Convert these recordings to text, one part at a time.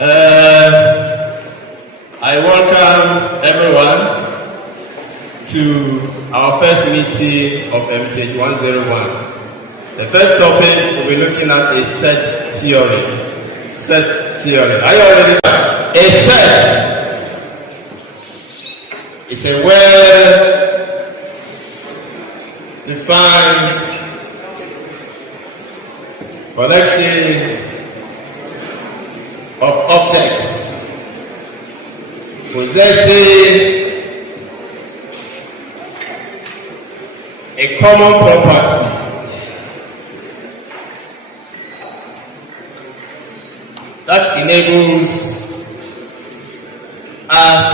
I welcome everyone to our first meeting of MTH 101. The first topic we'll be looking at is set theory. Set theory. Are you all ready? A set is a well-defined collection of objects possessing a common property that enables us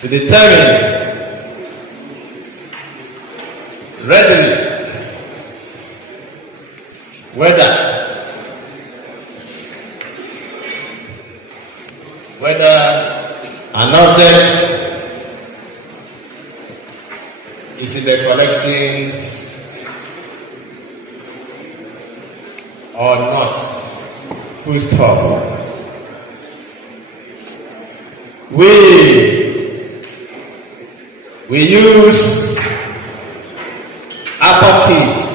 to determine readily whether an object is in the collection or not. Full stop. We use uppercase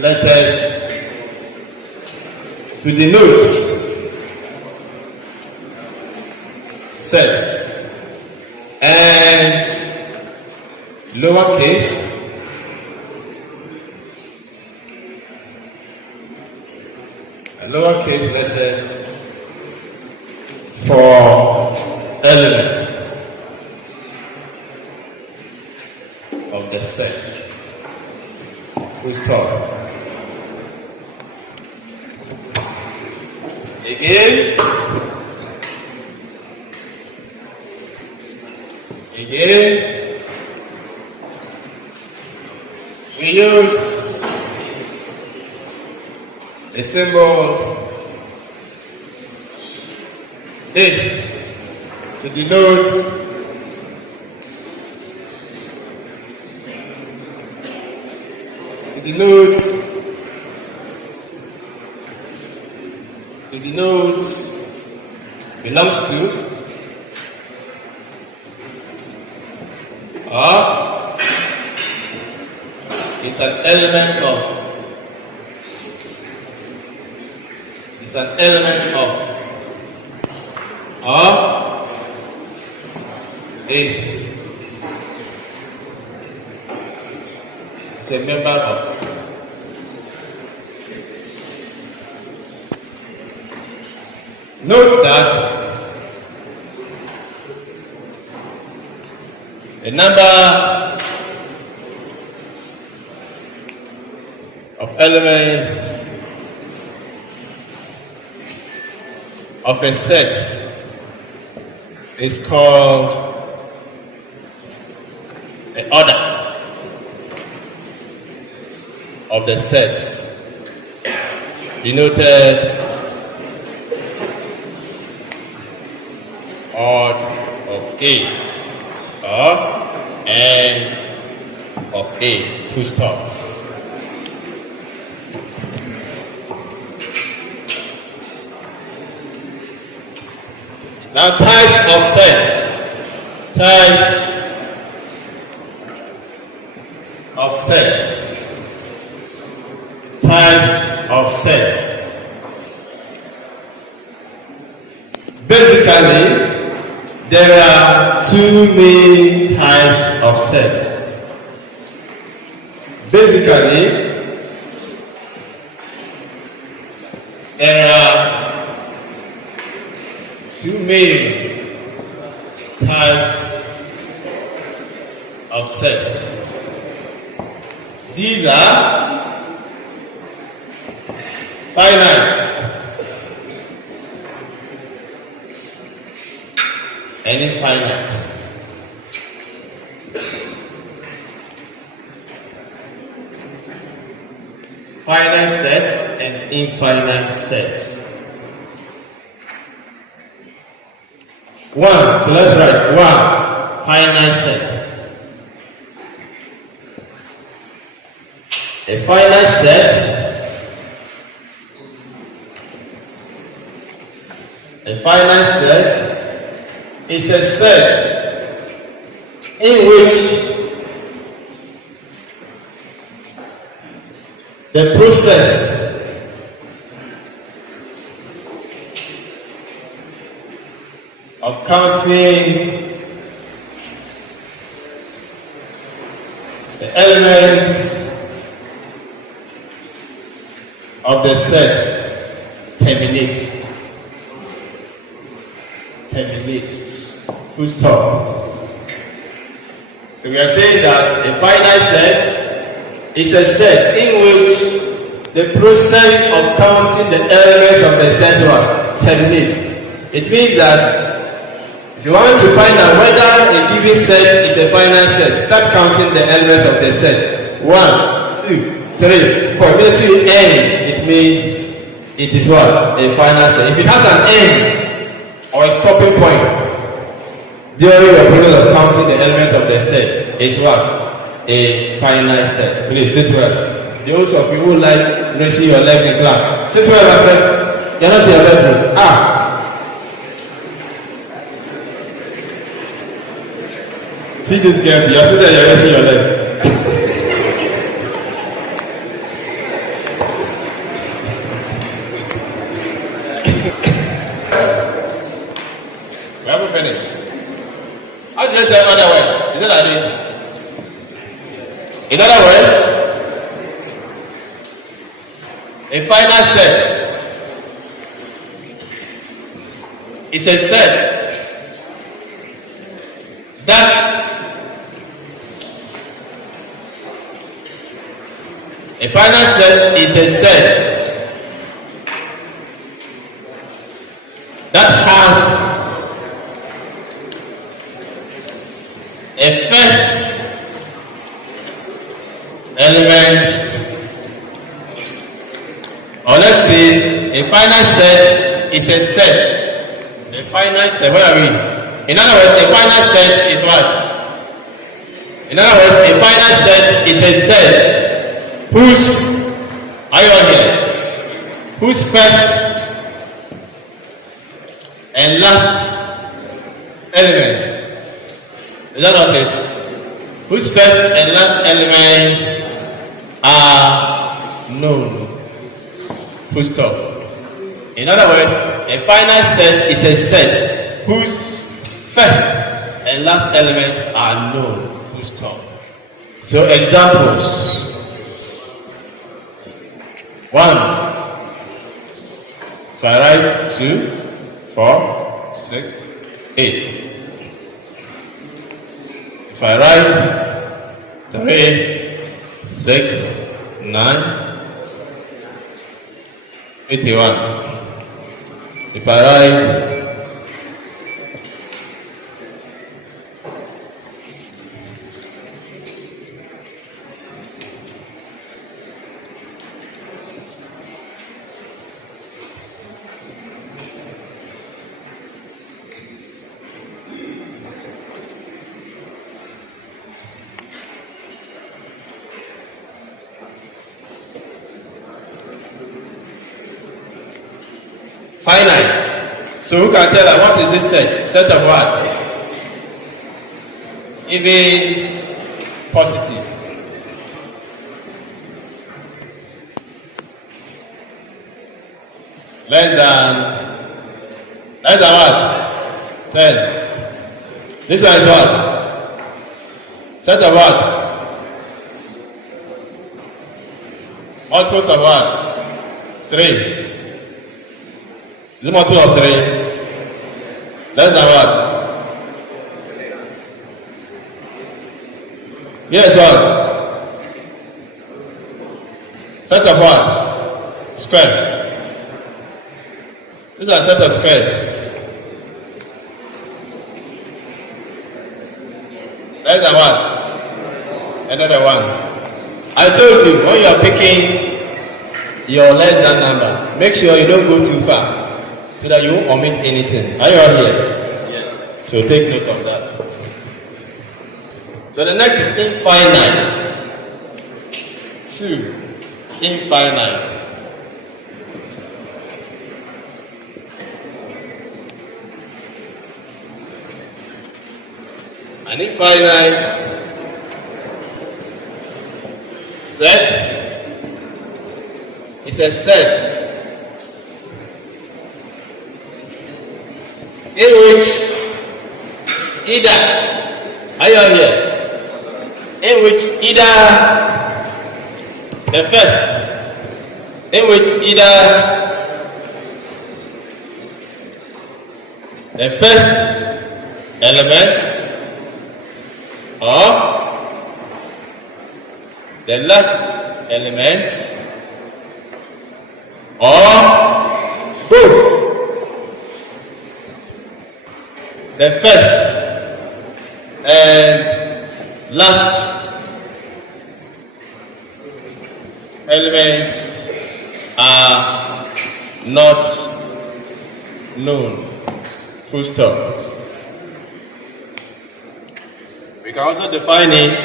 letters to denote sets and lowercase letters for elements of the set. Full stop. Again, we use a symbol this to denote belongs to or is an element of or is a member of. Note that the number of elements of a set is called the order of the set, denoted odd of A or N of A. Full stop. Now, types of sets. Basically, there are two main types of sets. Two main types of sets. These are finite and infinite. Finite set and infinite set. One, so let's write one, finite set. A finite set finite set is a set in which the process of counting the elements of the set terminates. Full stop. So we are saying that a finite set is a set in which the process of counting the elements of the set terminates. It means that if you want to find out whether a given set is a finite set, start counting the elements of the set. 1, 2, 3, 4. Immediately you end, it means it is what? A finite set. If it has an end or a stopping point during the process of counting the elements of the set, it's what? A finite set. Please sit well. Those of you who like raising your legs in class, sit well, my friend. You're not in your bedroom. See this girl, you're sitting there, you're raising your leg. We haven't finished. How do you say in other words? Is it like this? In other words, a finite set is a set that a finite set is a set that has a first element, or let's say a finite set is a set. A finite set, where are we? In other words, a finite set is what? In other words, a finite set is a set whose, are you on here? Whose first and last elements, is that not it? Whose first and last elements are known. Full stop. In other words, a finite set is a set whose first and last elements are known. Full stop. So examples. 1. If I write 2, 4, 6, 8. If I write 3, 6, 9, 81. If I write finite. So who can tell us what is this set? Set of what? Even positive. Less than what? 10. This one is what? Set of what? Multiples of what? 3. Is it multiple of 3? Less than what? Yes, what? Set of what? Square. These are set of squares. Less than what? Another one. I told you, when you are picking your less than number, make sure you don't go too far, so that you won't omit anything. Are you all here? Yes. So take note of that. So the next is infinite. 2. Infinite. An infinite set is a set in which either, are you here? In which either the first, in which either the first element or the last element or both the first and last elements are not known. Full stop. We can also define it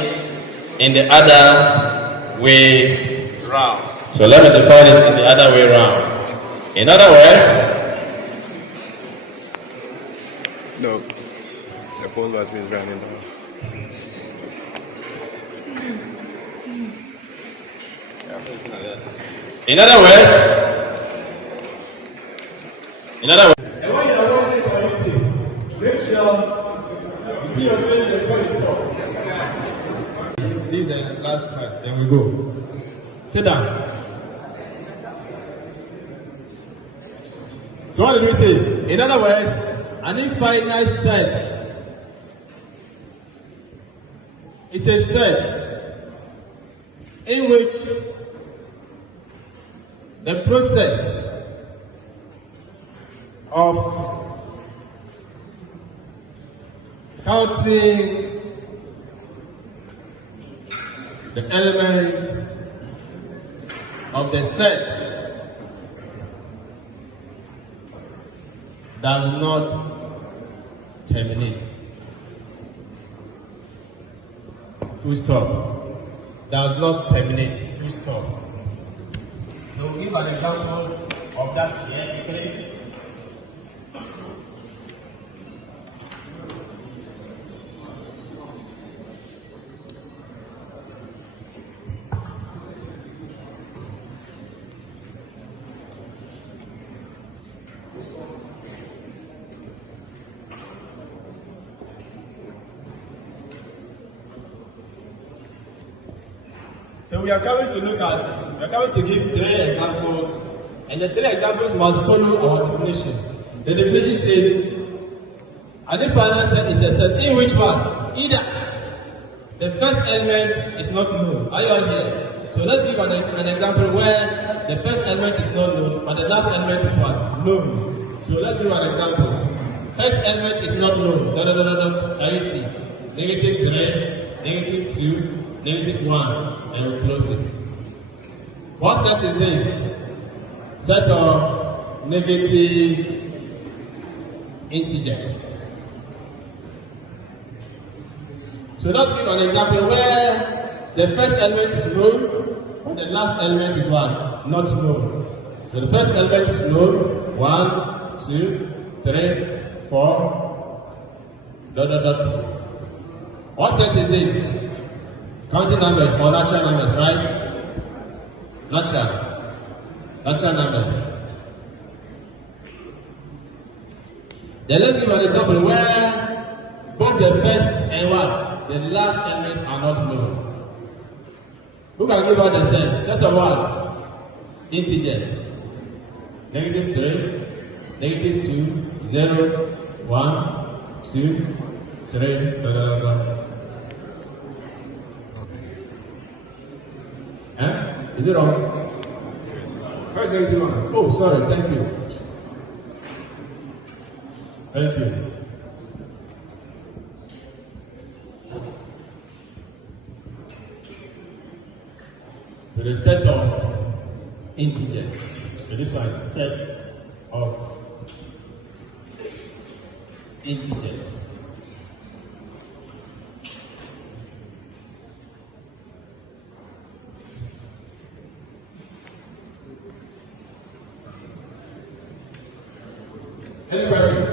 in the other way round. So let me define it in the other way round. In other words, no, the phone battery is running down. In other words, and when you are watching on YouTube, make sure you see your name before you stop. This is the last one, then we go. Sit down. So what did we say? In other words, an infinite set is a set in which the process of counting the elements of the set does not terminate. Full stop. Does not terminate. Full stop. So we'll give an example of that here. So we are coming to give 3 examples, and the 3 examples must follow our definition. The definition says, an infinite set is a set in which one? Either the first element is not known. Are you all here? So let's give an example where the first element is not known, but the last element is what? Known. So let's give an example. First element is not known. Can you see? -3, -2, -1. And we close it. What set is this? Set of negative integers. So let's give an example where the first element is known, but the last element is what? Not known. So the first element is known. 1, 2, 3, 4. ... What set is this? Counting numbers or natural numbers, right? Natural numbers. Then let's give an example where both the first and what? The last elements are not known. Who can give out the set? Set of what? Integers. -3, -2, 0, 1, 2, 3, Is it wrong? Where's -1? Oh, sorry, thank you. Thank you. So the set of integers. So this one is set of integers. Any questions?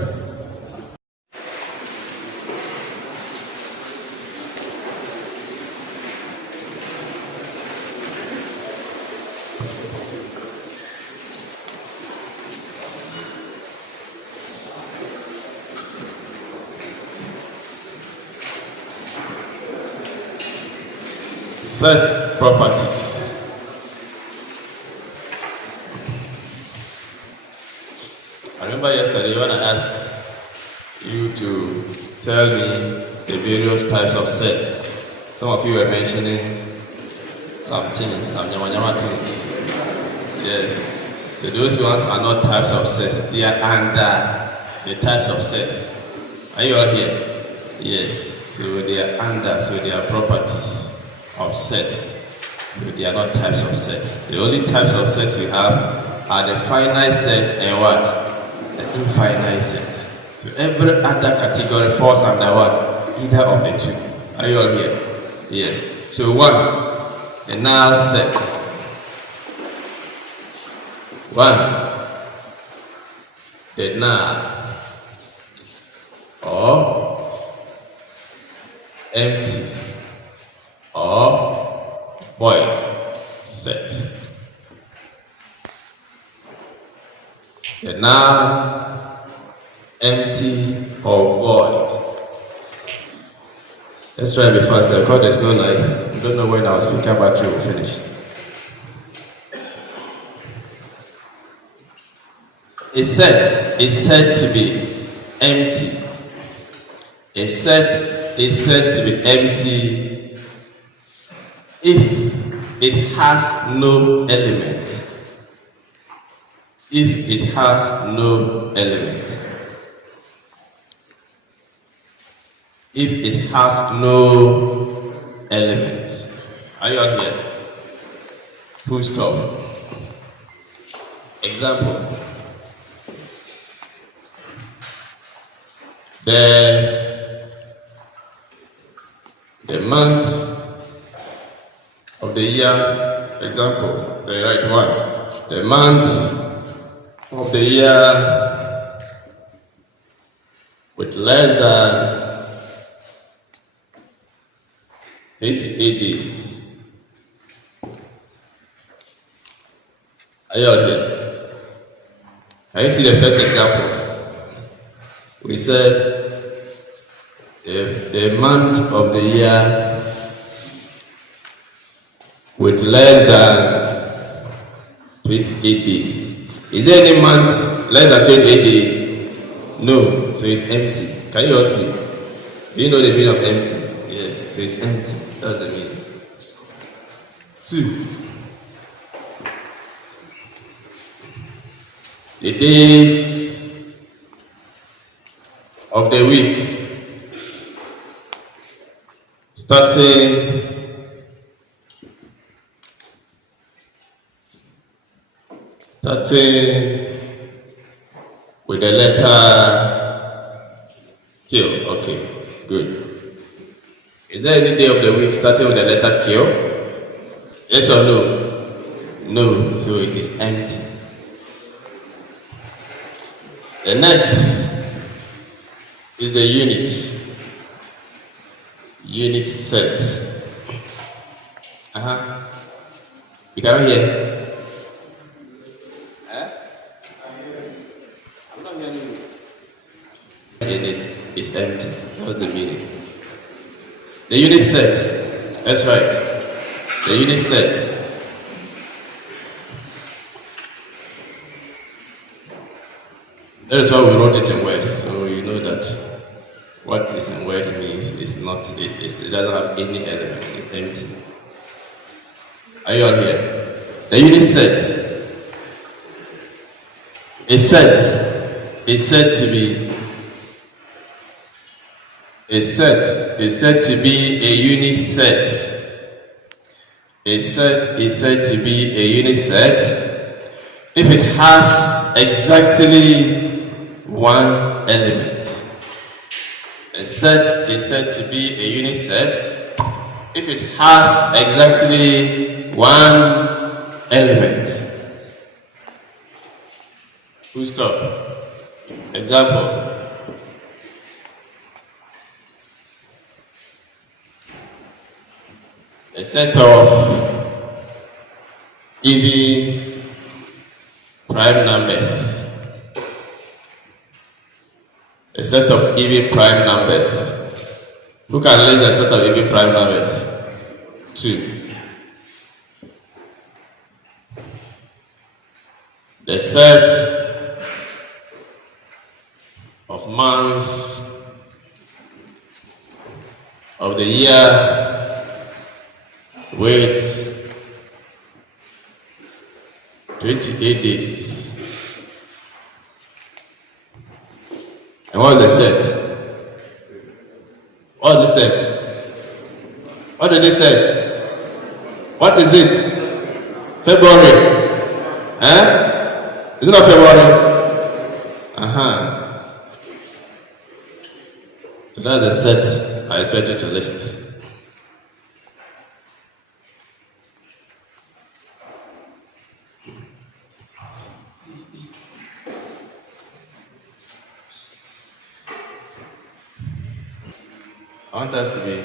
Set properties. I remember yesterday when I asked you to tell me the various types of sets. Some of you were mentioning some things, some nyama things. Yes. So those ones are not types of sets. They are under the types of sets. Are you all here? Yes. So they are under, so they are properties of sets. So they are not types of sets. The only types of sets we have are the finite set and what? The infinite set. So every other category falls under what? Either of the two. Are you all here? Yes. So one, a null set. One, the null or empty or void set. The null, empty or void. Let's try to be faster because there's no light. I don't know when our speaker battery will finish. A set is said to be empty. A set is said to be empty if it has no element. If it has no element. If it has no element. Are you all here? Full stop. Example. The month of the year, example, the right one. The month of the year with less than 88 days. Are you all here? Can you see the first example? We said the month of the year with less than 28 days. Is there any month less than 28 days? No, so it's empty. Can you all see? Do you know the meaning of empty? Yes, so it's empty. That's the meaning. 2. The days of the week starting with the letter Q. Okay, good. Is there any day of the week starting with the letter Q? Yes or no? No, so it is empty. The next is the unit. Unit set. You can hear? I'm not hearing you. Unit is empty. What's the meaning? The unit set. That's right. The unit set. That is why we wrote it in words, so you know that what is in words means it doesn't have any element, it's empty. Are you all here? The unit set. A set is said to be a unit set. A set is said to be a unit set if it has exactly one element. A set is said to be a unit set if it has exactly one element. Full stop. Example. A set of even prime numbers. A set of even prime numbers. Who can list a set of even prime numbers? 2. the set of months of the year with 28 days. And what is the set? What is the set? What did they set? What is it? February. Is it not February? So that's the set I expect you to list. I want us to be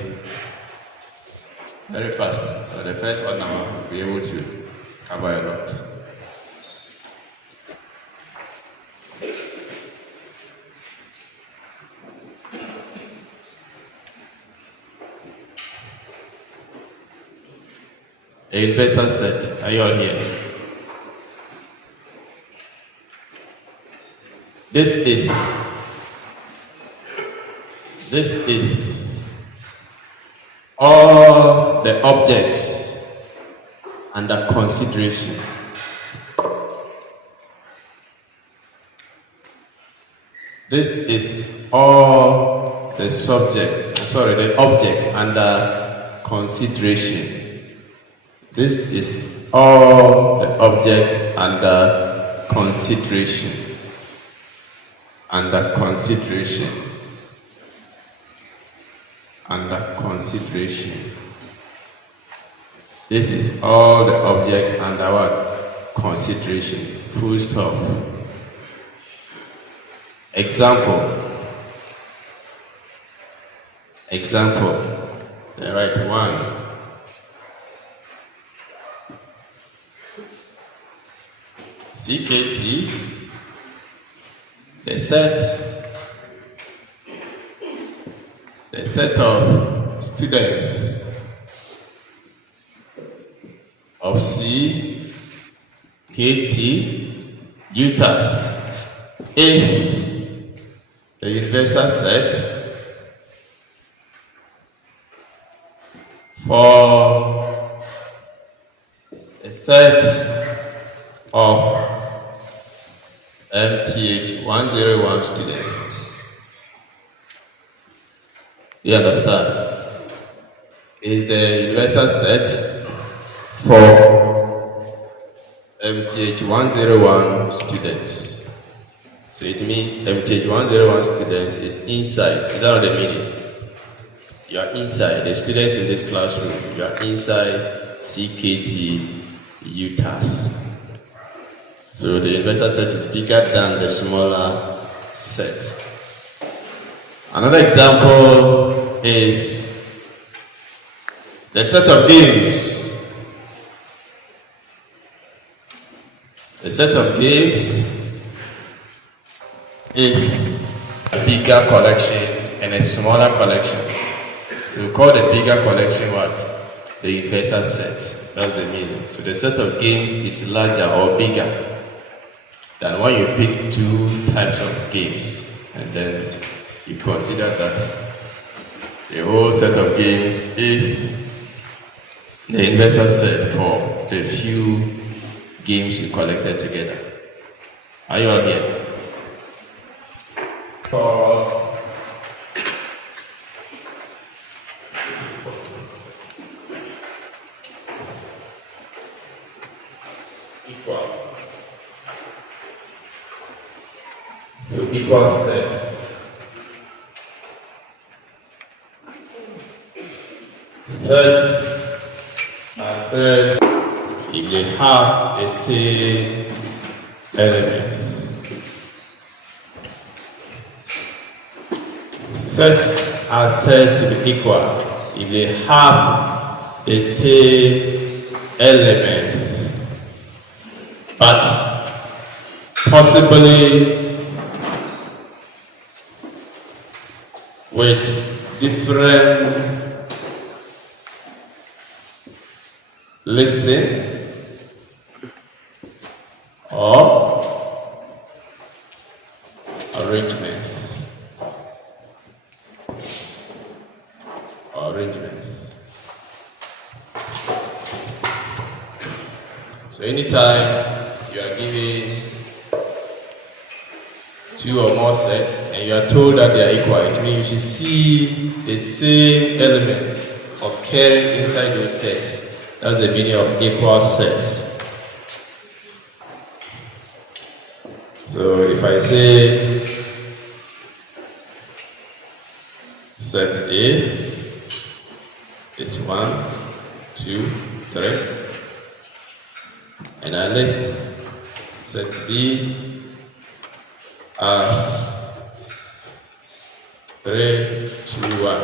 very fast, so the first 1 hour we'll be able to cover a lot. A universal set, are you all here? This is all the objects under consideration. This is all the objects under consideration. This is all the objects under consideration. Under consideration. Under consideration. This is all the objects under what? Consideration. Full stop. Example. The right one. CKT. The set of students of CKT UTAS is the universal set for a set of MTH 101 students. You understand? Is the universal set for MTH 101 students. So it means MTH 101 students is inside. Is that what the meaning? You are inside. The students in this classroom, you are inside CKT UTAS. So the universal set is bigger than the smaller set. Another example is the set of games. The set of games is a bigger collection and a smaller collection. So we call the bigger collection what? The universal set. That's the meaning. So the set of games is larger or bigger than when you pick two types of games, and then you consider that the whole set of games is the universal set for the few games you collected together. Are you all here? Equal. So equal sets. Sets are sets if they have the same elements. Sets are said to be equal if they have the same elements, but possibly with different listing or So anytime you are given two or more sets and you are told that they are equal, it means you should see the same elements occurring inside those sets. That's the meaning of equal sets. So if I say set A is 1, 2, 3, and I list set B as 3, 2, 1.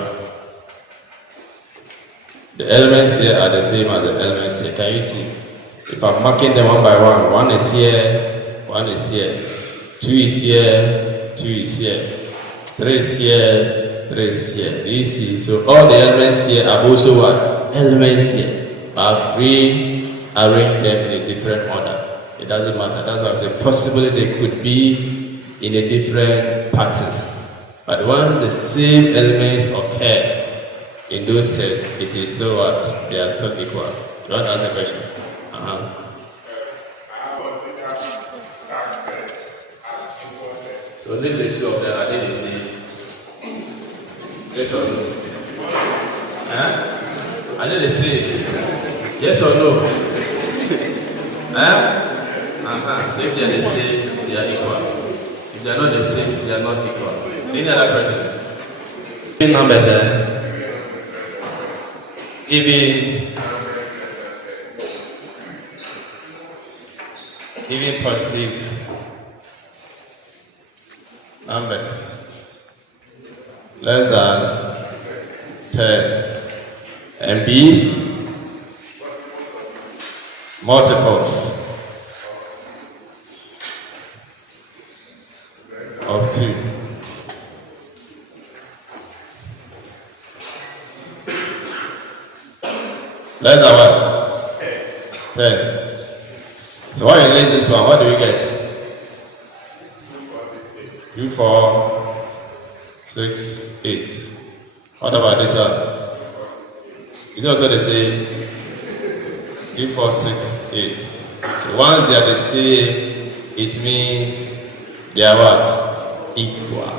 The elements here are the same as the elements here. Can you see? If I'm marking them one by one, 1 is here, 1 is here, 2 is here, 2 is here, 3 is here, 3 is here. Do you see? So all the elements here are also what? Elements here. I've rearranged them in a different order. It doesn't matter. That's why I say possibly they could be in a different pattern. But when the same elements occur in those sets, it is still what? They are still equal. You want to ask a question? So these are the two of them. Are they the same? Yes or no? Are they the same? Yes or no? So if they are the same, they are equal. If they are not the same, they are not equal. Any other question? Numbers, even positive numbers less than 10 and B multiples of 2. Less than what? 10. So when you list this one, what do you get? 2, 4, 6, 8. What about this one? Is it also the same? 2, 4, 6, 8. So once they are the same, it means they are what? Equal.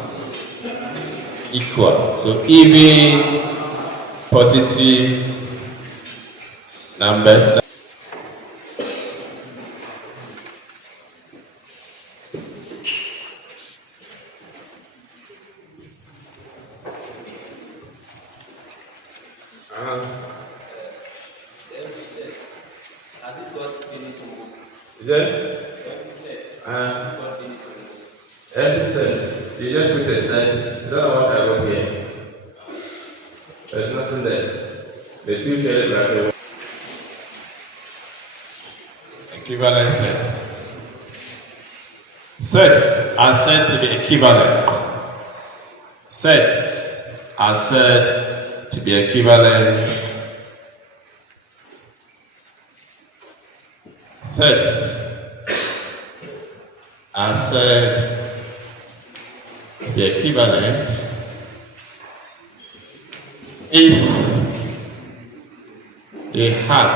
Equal. So even positive numbers. Is it? Empty set. You just put a set. You don't know what I wrote here. There's nothing there. The two paragraphs. Equivalent sets. Sets are said to be equivalent. Sets are said to be equivalent. Sets are said to be equivalent if they have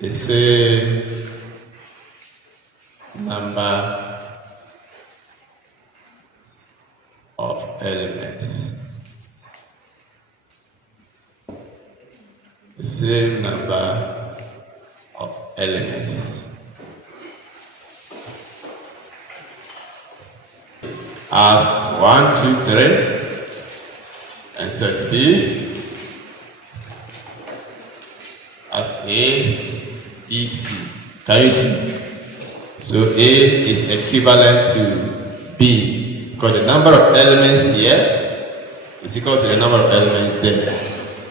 the same number of elements. The same number of elements. As 1, 2, 3, and set B as A, B, C. Can you see? So A is equivalent to B because the number of elements here is equal to the number of elements there.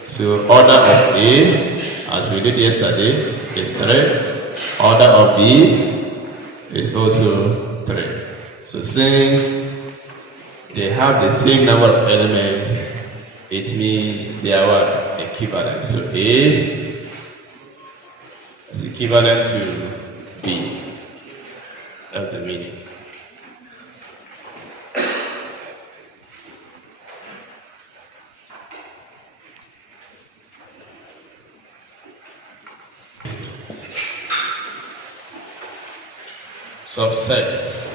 So order of A, as we did yesterday, is 3. Order of B is also 3. So since they have the same number of elements, it means they are what? Equivalent. So A is equivalent to B. That's the meaning. subsets,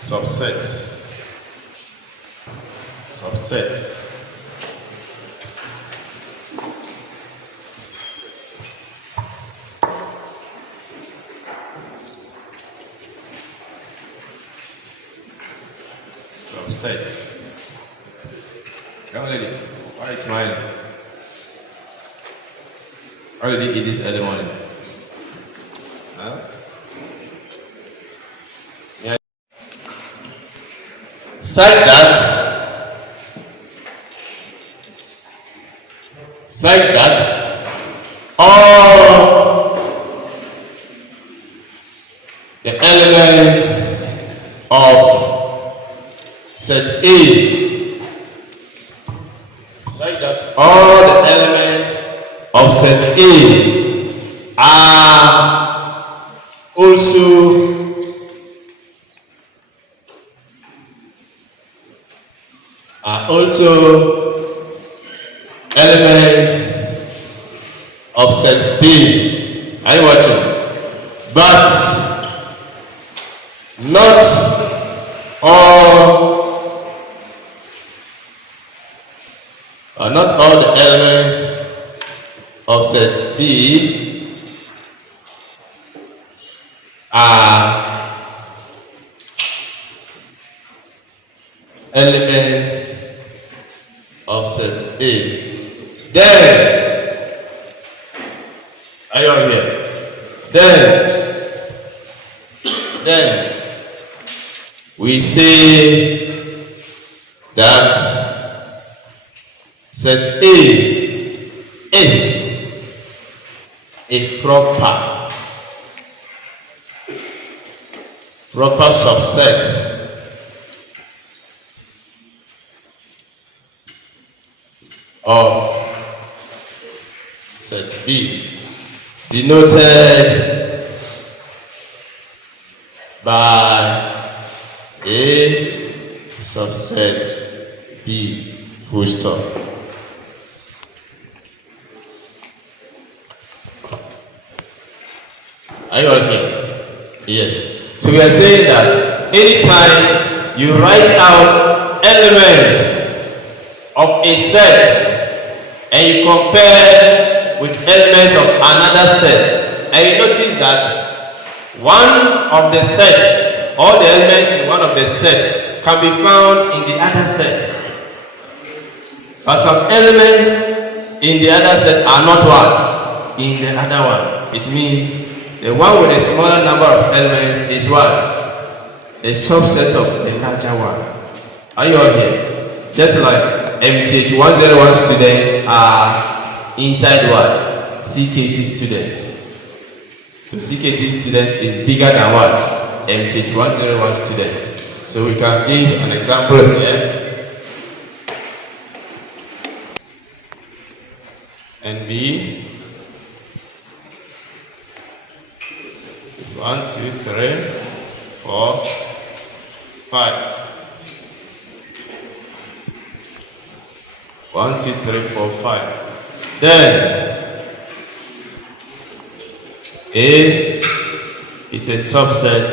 subsets, subsets. Subsets. Young lady, why are you smiling? How did you eat this early morning? Huh? Yeah. Cite that all the elements of set A. Cite that all the elements of set A are also elements of set B. Are you watching? But not all the elements of set B are elements of set A. Then, are you all here? Then we say that set A is a proper subset of set B, denoted by A subset B, full stop. Are you all here? Yes. So we are saying that anytime you write out elements of a set and you compare with elements of another set, and you notice that one of the sets, all the elements in one of the sets can be found in the other set, but some elements in the other set are not what? In the other one. It means the one with a smaller number of elements is what? A subset of the larger one. Are you all here? Just like MTH 101 students are inside what? CKT students. So CKT students is bigger than what? MTH 101 students. So we can give an example here. NB is 1, 2, 3, 4, 5. 1, 2, 3, 4, 5. Then A is a subset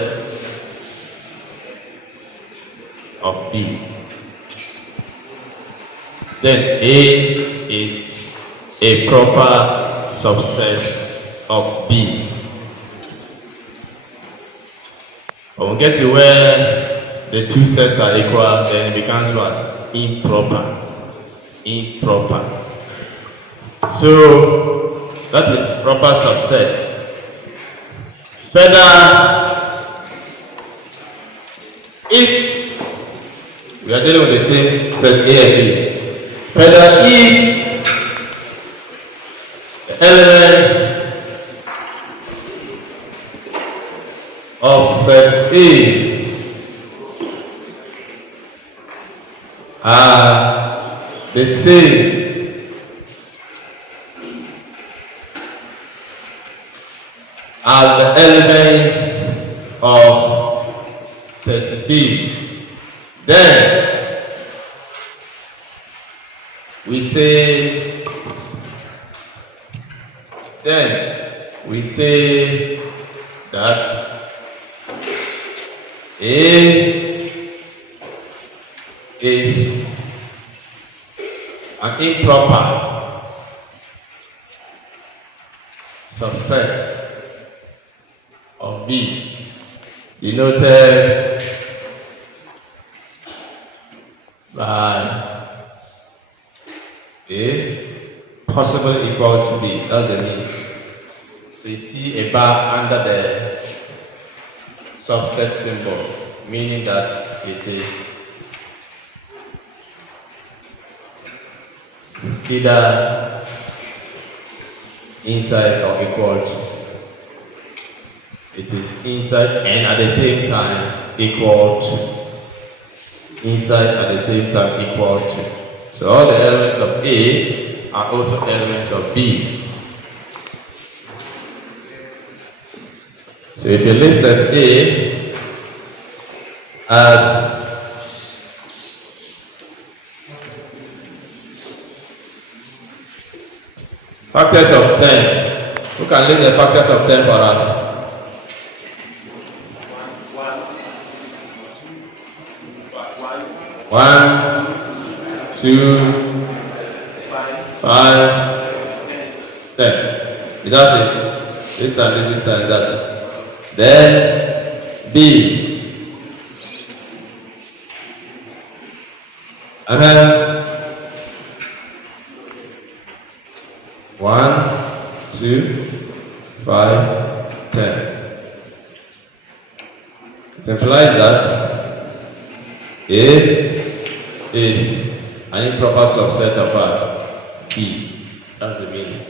of B. Then A is a proper subset of B. When we get to where the two sets are equal, then it becomes what? Improper. Improper. So that is proper subset. Further, if we are dealing with the same set A and B, further, if the elements of set A are the same as the elements of set B, then we say that A is an improper subset of B, denoted by A possibly equal to B. That's the meaning. So you see a bar under the subset symbol, meaning that it is either inside or equal to. It is inside and at the same time equal to. Inside at the same time equal to. So all the elements of A are also elements of B. So if you list set A as factors of 10, who can list the factors of 10 for us? 1, 2, 5, 10. Is that it? This time, that. Then B. And then 1, 2, 5, 10. It implies that A is an improper subset of what? B. That's the meaning.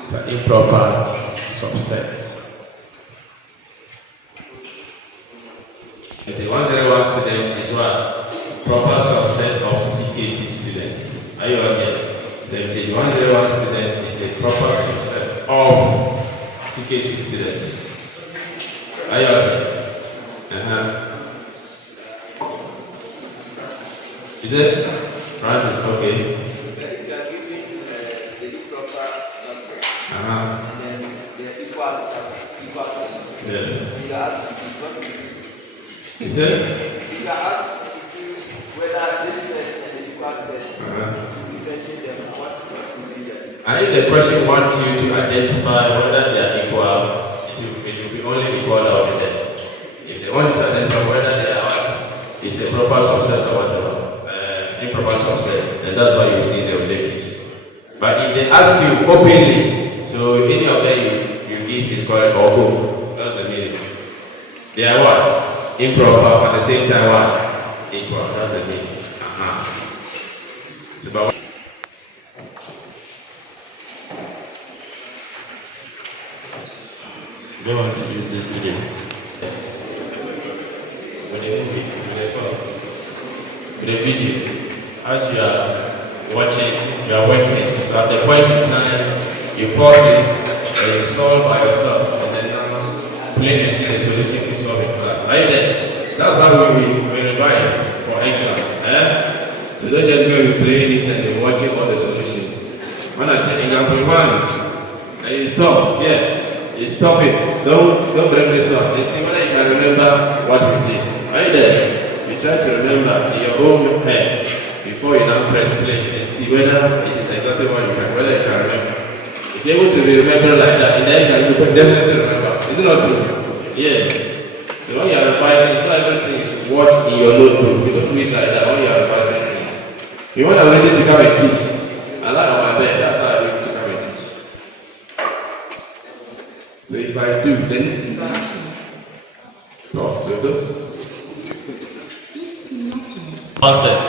It's an improper subset. The 101 students is what? Proper subset of CKT students. Are you okay? So the 101 students is a proper subset of CKT students. Are you okay? Is it? Francis, okay. If you are giving the improper subset, And then the equal set, yes. you are asked to choose what you use. Is it? You are asked to choose whether this set and the equal set, you mention them, what will be there. And if the question wants you to identify whether they are equal, it will be only equal over there. If they want you to identify whether they are what, it's a proper subset or whatever, improper subset, and that's why you see the objectives. But if they ask you openly, so any of them you give is correct or both, that's the meaning. They are what? Improper, at the same time what? Equal, that's the meaning. It's about you don't want to use this today. With the movie, with the phone, with the video, as you are watching, you are working. So at a point in time, you pause it and you solve by yourself, and then play and see the solution you solve in class. Are you there? That's how we revise for exam. So don't just go and play it and you're watching all the solution. When I say example 1, and you stop, you stop it. Don't bring this up. And see whether you can remember what we did. Are you there? You try to remember in your own head before you now press play and see whether it is exactly what you can, whether you can remember. If you're able to remember like that, in the exam you can definitely remember. Is it not true? Yes. So when you are revising, it's not everything you should watch in your notebook. You don't do it like that when you are revising things. You want to ready to come and teach. I lie on my bed, that's how I'm ready to come and teach. So if I do, then concept.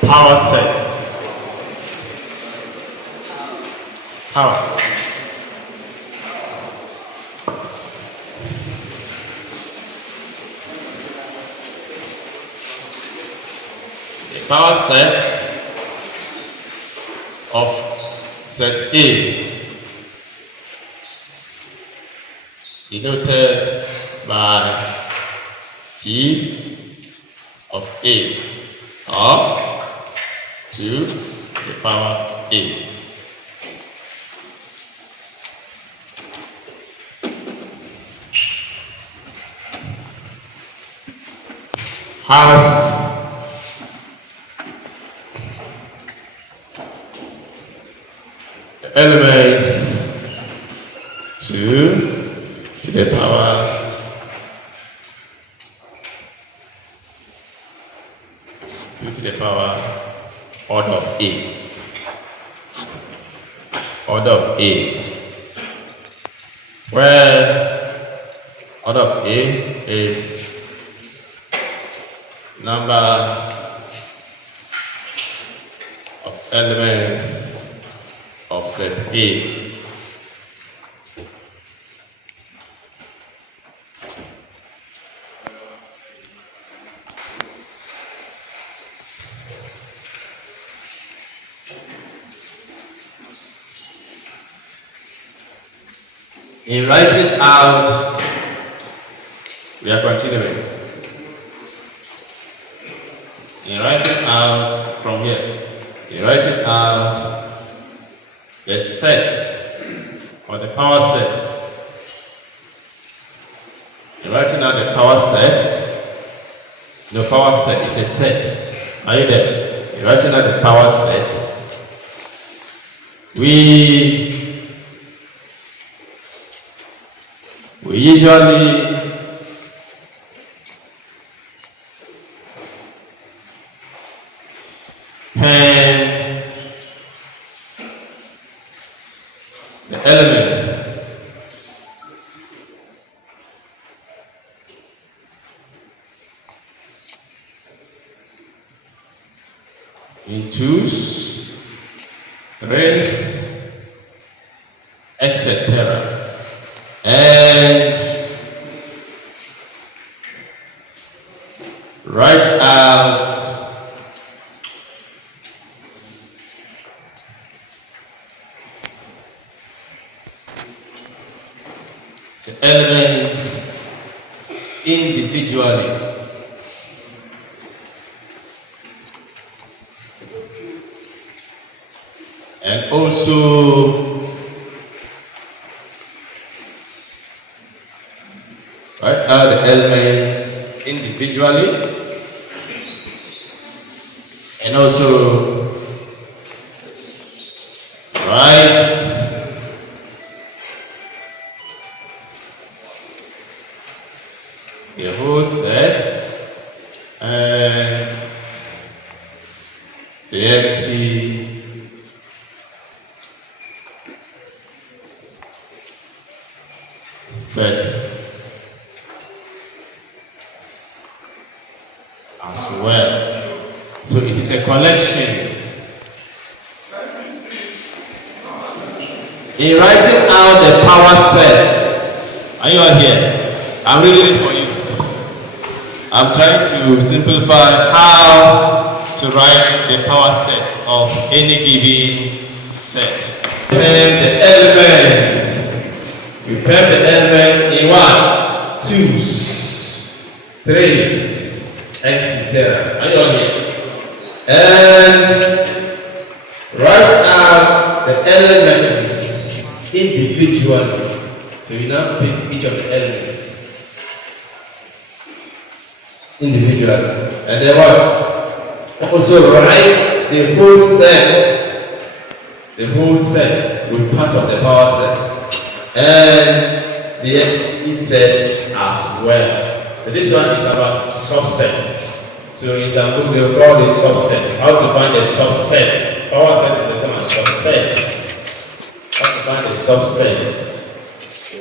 Power set. Power. A power set of set A denoted by P of A or 2 to the power A. has elements 2 to the power order of A. Order of A. Where order of A is number of elements of set A. In writing out, we are continuing. In writing out from here, in writing out the set or the power set. In writing out the power set, no power set is a set. Are you there? In writing out the power set, we usually pen the elements in twos, threes, etc. And write out the elements individually. And also write out the elements individually, and also write the whole set and the empty set as well. So it is a collection. In writing out the power set, are you all here? I'm reading it for you. I'm trying to simplify how to write the power set of any given set. And the elements. You prep the elements in what? Twos, threes, etc. Are you all here? And write out the elements individually. So you now pick each of the elements individually. And then what? Also write the whole set. The whole set with part of the power set. And the empty set as well. So this one is about subsets. So in some books they will call the subsets. How to find the subsets. Power set is the same as subsets. How to find the subsets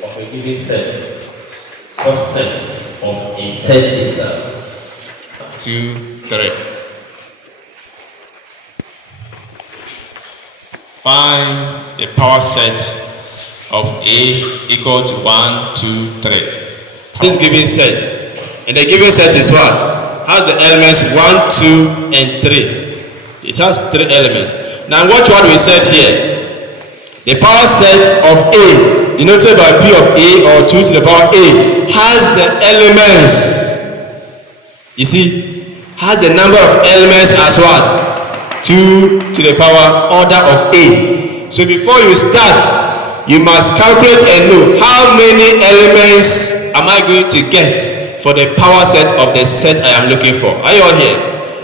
of a given set. Subsets of a set itself. 2, 3. Find the power set of A equal to 1, 2, 3. This given set, and the given set is what? Has the elements 1, 2, and 3. It has 3 elements. Now watch what we said here. The power set of A, denoted by P of A or 2 to the power A, has the elements. You see, has the number of elements as what? 2 to the power order of A. So before you start, you must calculate and know how many elements am I going to get for the power set of the set I am looking for. Are you all here?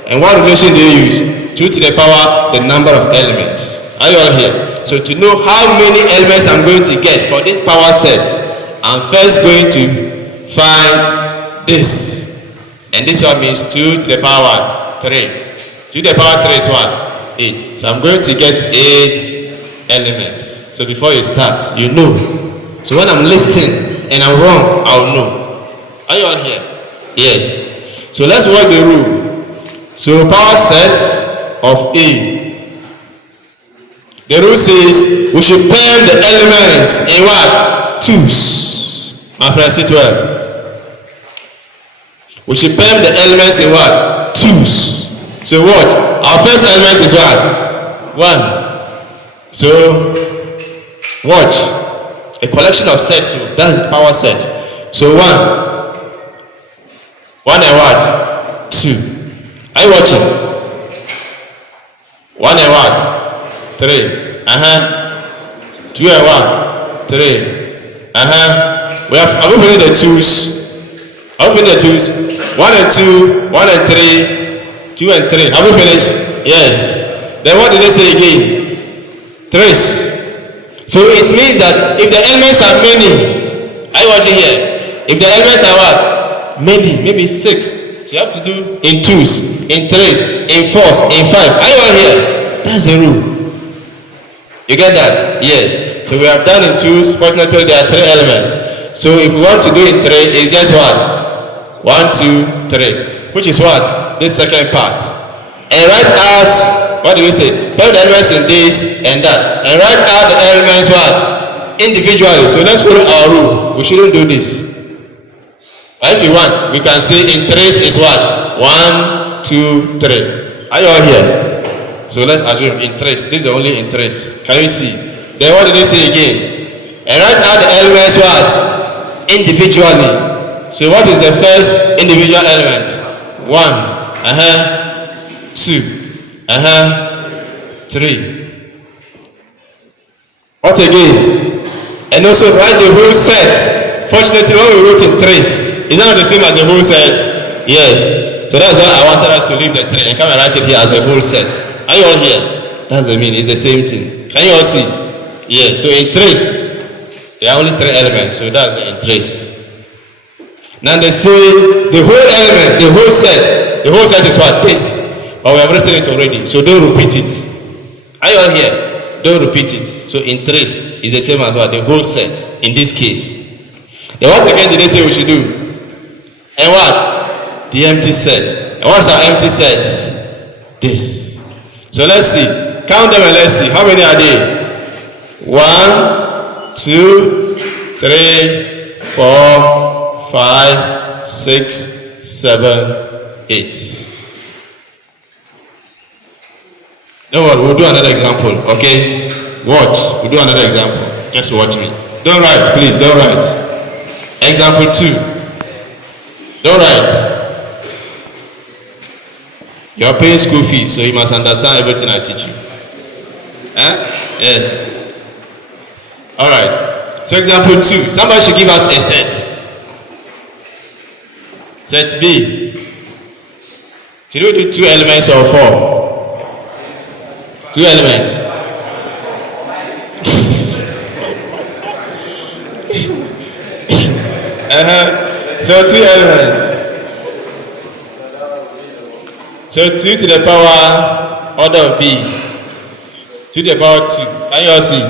And what relation do you use? 2 to the power, the number of elements. Are you all here? So to know how many elements I'm going to get for this power set, I'm first going to find this. And this one means 2 to the power 3. 2 to the power 3 is what? 8. So I'm going to get 8 elements. So before you start, you know. So when I'm listening and I'm wrong, I'll know. Are you all here? Yes. So let's work the rule. So power set of A. The rule says we should pair the elements in what? 2's. My friend, sit well. We should pair the elements in what? 2's. So what? Our first element is what? 1. So watch. A collection of sets. So that is power set. So 1 and what? 2. Are you watching? 1 and what? 3. 2 and what? 3. Are we finished the 2's? Are we finished the 2's? 1 and 2, 1 and 3, 2 and 3. Have we finished? Yes. Then what did they say again? 3's. So it means that if the elements are many, are you watching here? If the elements are what? Many, maybe 6. So you have to do in 2's, in 3's, in 4's, in 5. Are you all here? That's the rule. You get that? Yes. So we have done in 2's. Fortunately, there are 3 elements. So if we want to do in 3, it's just what? 1, 2, 3. Which is what? This second part. And write out, what do we say? Put the elements in this and that. And write out the elements what? Individually. So let's follow our rule. We shouldn't do this. But if you want, we can say in 3's is what? 1, 2, 3. Are you all here? So let's assume in 3's. This is only in 3's. Can you see? Then what did they say again? And write out the elements what? Individually. So what is the first individual element? 1. 2. 3. What again? And also write the whole set. Fortunately, when we wrote in 3's, is that not the same as the whole set? Yes. So that's why I wanted us to leave the 3 and come and write it here as the whole set. Are you all here? That's the meaning. It's the same thing. Can you all see? Yes. So in 3's, there are only 3 elements. So that's in 3's. Now they say the whole element, the whole set. The whole set is what? This. But we have written it already. So don't repeat it. Are you all here? Don't repeat it. So in 3's is the same as what? The whole set in this case. Then what again did they say we should do? And what? The empty set. And what's our empty set? This. So let's see. Count them and let's see. How many are there? 1, 2, 3, 4, 5, 6, 7, 8. Don't worry, we'll do another example, okay? Watch. We'll do another example. Just watch me. Don't write, please. Don't write. Example 2. Don't write. You are paying school fees, so you must understand everything I teach you. Yes. Alright. So example 2. Somebody should give us a set. Set B. Should we do 2 elements or 4? 2 elements. So 2 elements. So 2 to the power order of B. 2 to the power 2. Can you all see?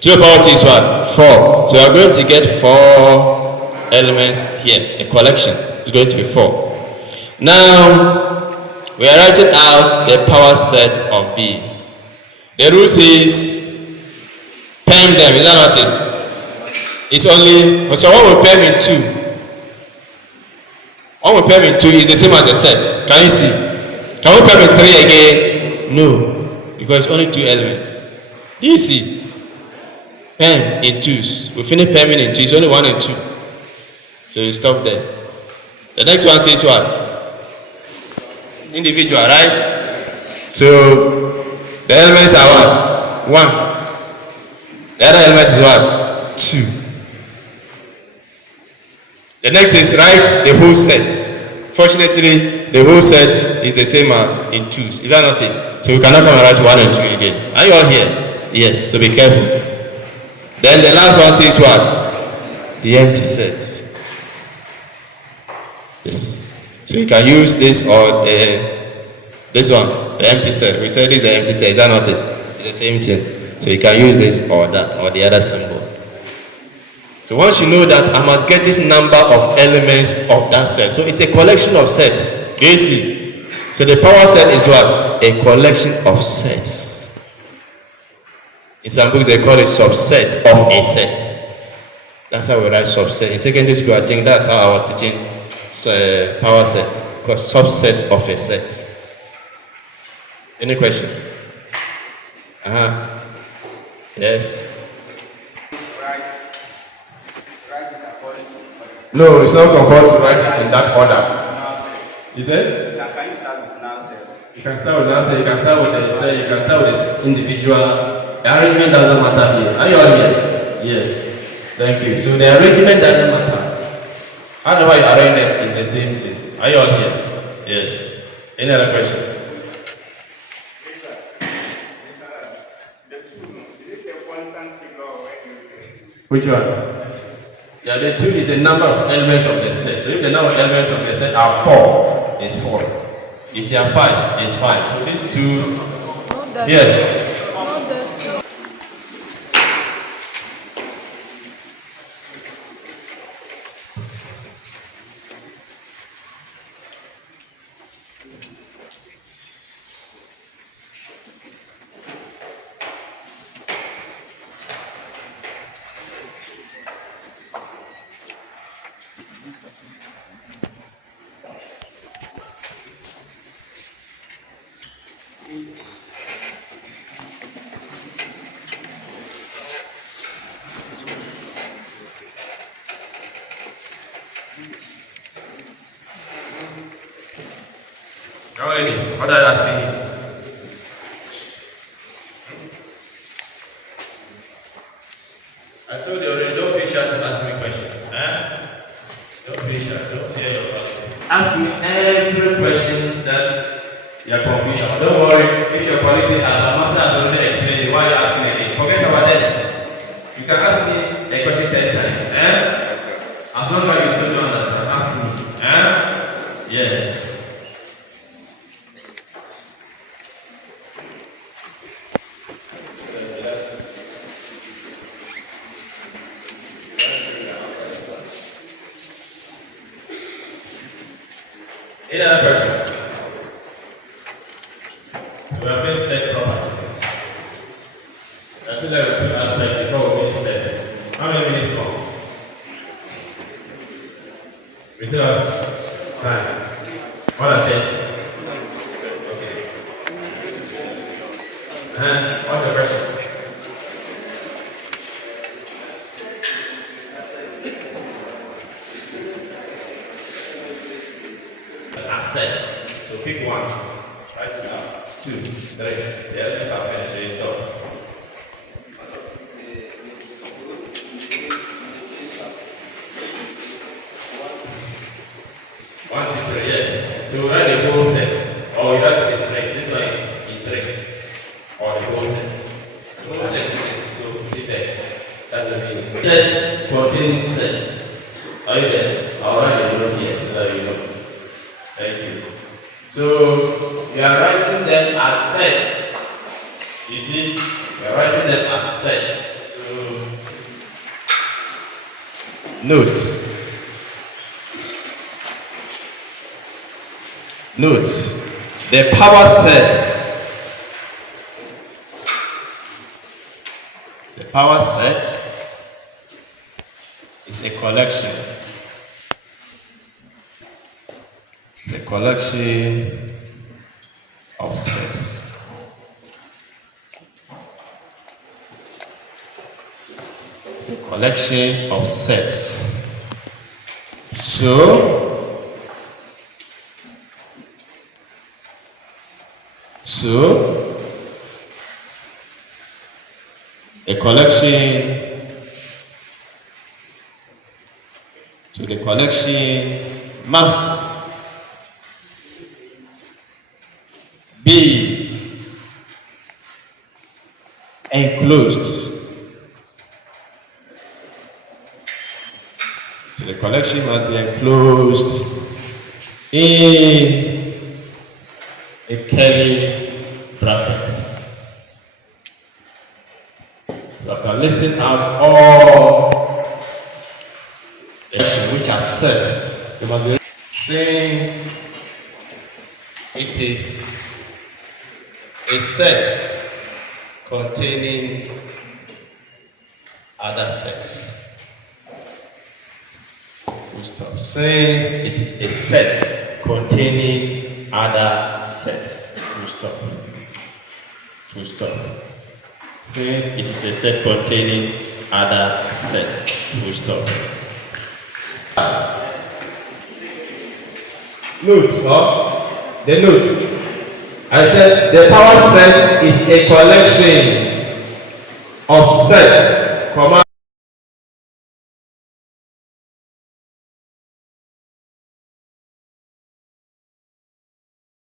2 to the power 2 is what? 4. So we are going to get 4 elements here. A collection is going to be 4. Now we are writing out the power set of B. The rule says pair them. Is that not it? It's only so what we pair in 2. One we pair in 2 is the same as the set. Can you see? Can we pair in 3 again? No. Because it's only 2 elements. Do you see? Pair in 2's. We finish pairing in 2. It's only 1 and 2. So you stop there. The next one says what? Individual, right? So the elements are what? 1. The other elements is what? 2. The next is write the whole set. Fortunately, the whole set is the same as in twos. Is that not it? So we cannot come and write 1 and 2 again. Are you all here? Yes, so be careful. Then the last one says what? The empty set. Yes. So you can use this or this one, the empty set. We said this is the empty set. Is that not it? It's the same thing. So you can use this or that or the other symbol. So once you know that, I must get this number of elements of that set. So it's a collection of sets. Do you see? So the power set is what? A collection of sets. In some books they call it subset of a set. That's how we write subset. In secondary school, I think that's how I was teaching power set. Because subsets of a set. Any question? Yes. No, it's not compulsory to write it in that order. You said? Can you start with now set? You can start with now set, you can start with the set, you can start with this individual. The arrangement doesn't matter here. Are you all here? Yes. Thank you. So the arrangement doesn't matter. However you arrange them is the same thing. Are you all here? Yes. Any other question? Yes, sir. The two, is it a constant figure or anything? Which one? Yeah, the 2 is the number of elements of the set. So if the number of elements of the set are 4, it's 4. If they are 5, it's 5. So these two, yeah. What are you asking me? I told you already, don't feel shy to ask me questions. Don't feel shy, don't fear your policies. Ask me every question that you're confused about. Don't worry, if your policy and the master has already explained it, why are you asking again? Forget about them. You can ask me a question 10 times. As long as you still don't understand, ask me. Yes. Any other question? We have been set properties. I still have 2 aspects before we finish sets. How many minutes more? We still have time. More than 10. Okay. What's the question? Assets. So pick 1. Write it down. 2, 3. The elements are finished, so you stop. One, two, three, yes. So write the whole set. Or you write it in 3. This one is in 3. Or the whole set. The whole set is so put it there. That's the meaning. Set contains sets. Are you there? I'll write the rules here so that you know. Thank you. So we are writing them as sets. You see, we are writing them as sets. So note. Note, the power set, is a collection. It's a collection of sets. It's a collection of sets. So a collection. So So the collection must be enclosed. So the collection must be enclosed in a curly bracket. So after listing out all the collection which are set, they must be, since it is a set containing other sets. Full stop. Since it is a set containing other sets. Full stop. Full stop. Since it is a set containing other sets. Full stop. Note, the note. I said the power set is a collection of sets,